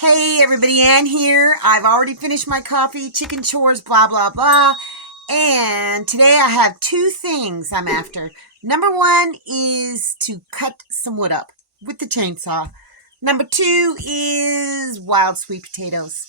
Hey everybody, Ann here. I've already finished my coffee, chicken chores, blah, blah, blah. And today I have two things I'm after. Number one is to cut some wood up with the chainsaw. Number two is wild sweet potatoes.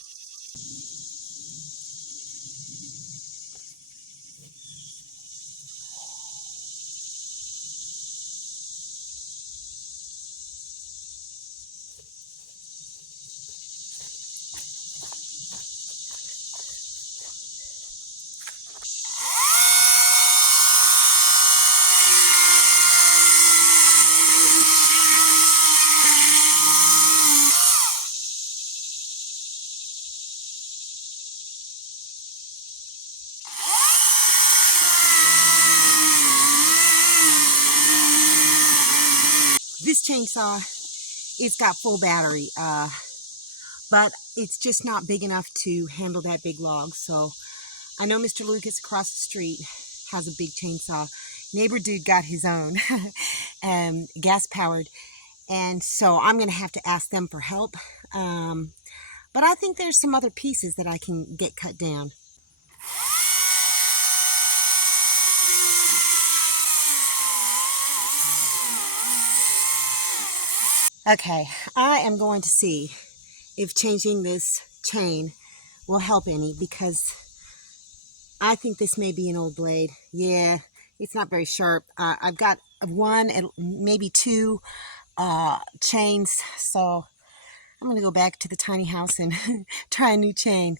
This chainsaw, it's got full battery, but it's just not big enough to handle that big log. So I know Mr. Lucas across the street has a big chainsaw. Neighbor dude got his own, gas powered. And so I'm going to have to ask them for help. But I think there's some other pieces that I can get cut down. Okay, I am going to see if changing this chain will help any, because I think this may be an old blade. Yeah, it's not very sharp. I've got one and maybe two chains, so I'm going to go back to the tiny house and try a new chain.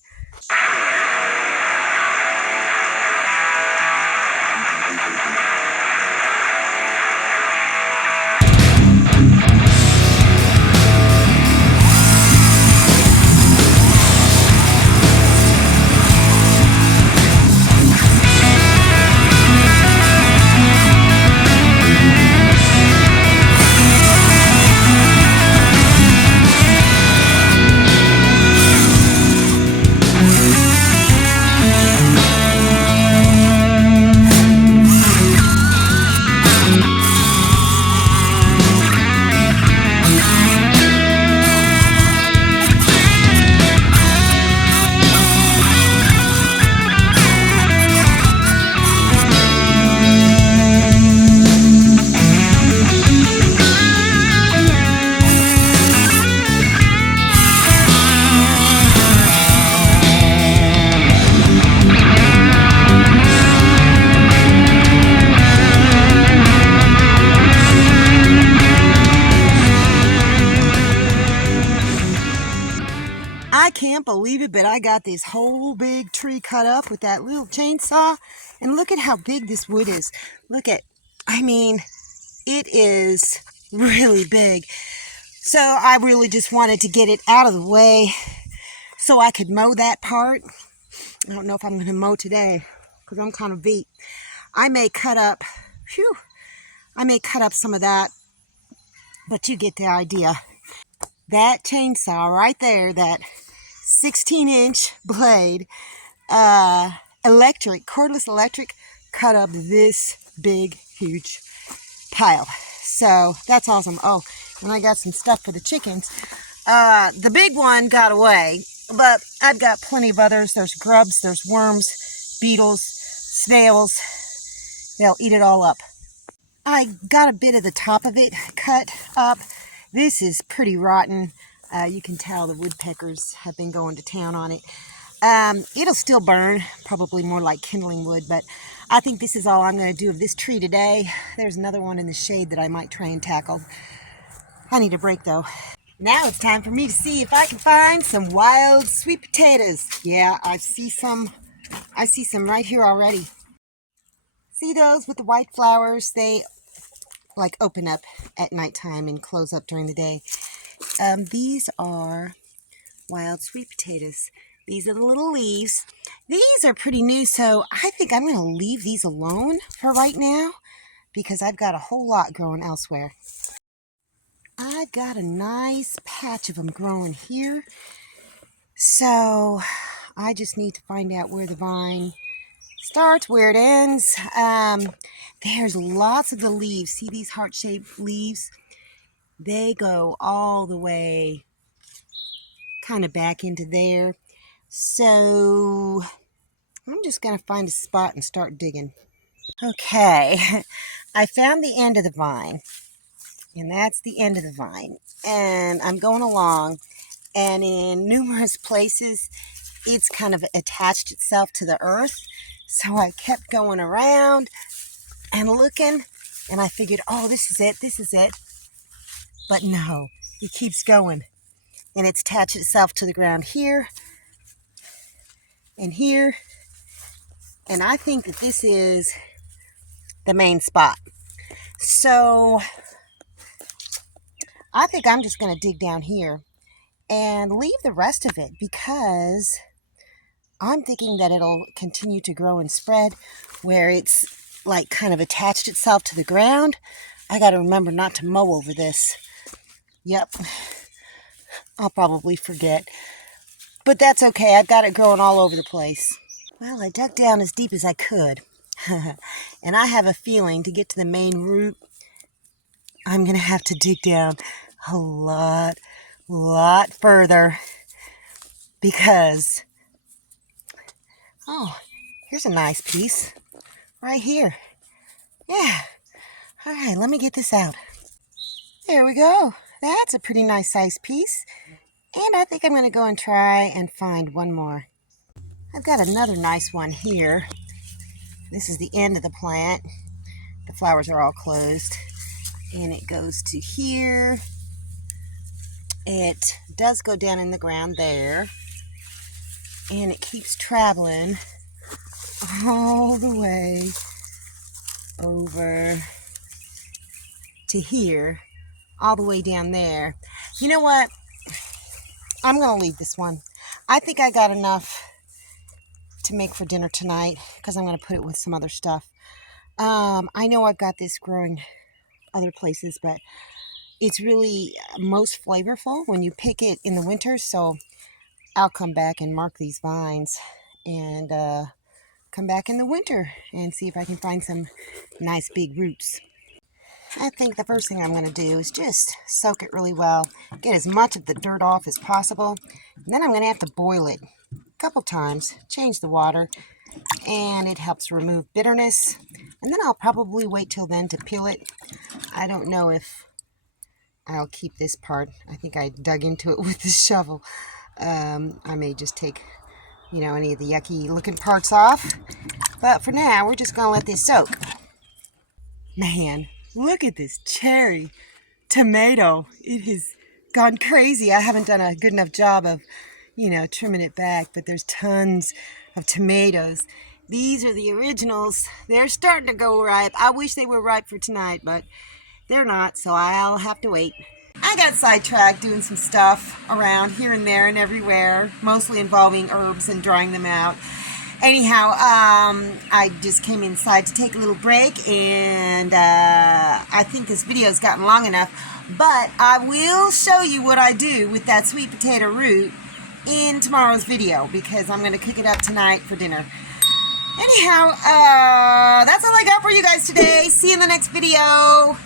I can't believe it, but I got this whole big tree cut up with that little chainsaw. And look at how big this wood is. Look at, I mean, it is really big. So I really just wanted to get it out of the way so I could mow that part. I don't know if I'm going to mow today because I'm kind of beat. I may cut up, I may cut up some of that, but you get the idea. That chainsaw right there, that 16-inch blade, electric, cordless electric, cut up this big, huge pile. So that's awesome. Oh, and I got some stuff for the chickens. The big one got away, but I've got plenty of others. There's grubs, there's worms, beetles, snails. They'll eat it all up. I got a bit of the top of it cut up. This is pretty rotten. You can tell the woodpeckers have been going to town on it. It'll still burn, probably more like kindling wood, but I think this is all I'm going to do of this tree today. There's another one in the shade that I might try and tackle. I need a break though. Now it's time for me to see if I can find some wild sweet potatoes. Yeah, I see some right here already. See those with the white flowers? They like open up at nighttime and close up during the day. These are wild sweet potatoes. These are the little leaves. These are pretty new, so I think I'm going to leave these alone for right now because I've got a whole lot growing elsewhere. I've got a nice patch of them growing here, so I just need to find out where the vine starts, where it ends. There's lots of the leaves. See these heart-shaped leaves? They go all the way kind of back into there. So I'm just going to find a spot and start digging. Okay, I found the end of the vine, and that's the end of the vine. And I'm going along, and in numerous places, it's kind of attached itself to the earth. So I kept going around and looking, and I figured, oh, this is it, this is it. But no, it keeps going, and it's attached itself to the ground here and here. And I think that this is the main spot. So I think I'm just going to dig down here and leave the rest of it, because I'm thinking that it'll continue to grow and spread where it's like kind of attached itself to the ground. I got to remember not to mow over this. Yep, I'll probably forget. But that's okay, I've got it growing all over the place. Well, I dug down as deep as I could. And I have a feeling to get to the main root, I'm going to have to dig down a lot further. Because, oh, here's a nice piece right here. Yeah. All right, let me get this out. There we go. That's a pretty nice sized piece. And I think I'm going to go and try and find one more. I've got another nice one here. This is the end of the plant. The flowers are all closed. And it goes to here. It does go down in the ground there. And it keeps traveling all the way over to here, all the way down there. You know what? I'm going to leave this one. I think I got enough to make for dinner tonight, because I'm going to put it with some other stuff. I know I've got this growing other places, but it's really most flavorful when you pick it in the winter. So I'll come back and mark these vines and come back in the winter and see if I can find some nice big roots. I think the first thing I'm going to do is just soak it really well, get as much of the dirt off as possible, and then I'm going to have to boil it a couple times, change the water, and it helps remove bitterness. And then I'll probably wait till then to peel it. I don't know if I'll keep this part. I think I dug into it with the shovel. I may just take, any of the yucky looking parts off. But for now, we're just going to let this soak. Man, look at this cherry tomato. It has gone crazy. I haven't done a good enough job of, trimming it back, but there's tons of tomatoes. These are the originals. They're starting to go ripe. I wish they were ripe for tonight, but they're not, so I'll have to wait. I got sidetracked doing some stuff around here and there and everywhere, mostly involving herbs and drying them out. Anyhow, I just came inside to take a little break, and I think this video's gotten long enough, but I will show you what I do with that sweet potato root in tomorrow's video, because I'm going to cook it up tonight for dinner. Anyhow, that's all I got for you guys today. See you in the next video.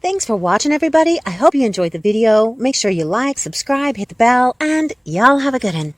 Thanks for watching, everybody. I hope you enjoyed the video. Make sure you like, subscribe, hit the bell, and y'all have a good one.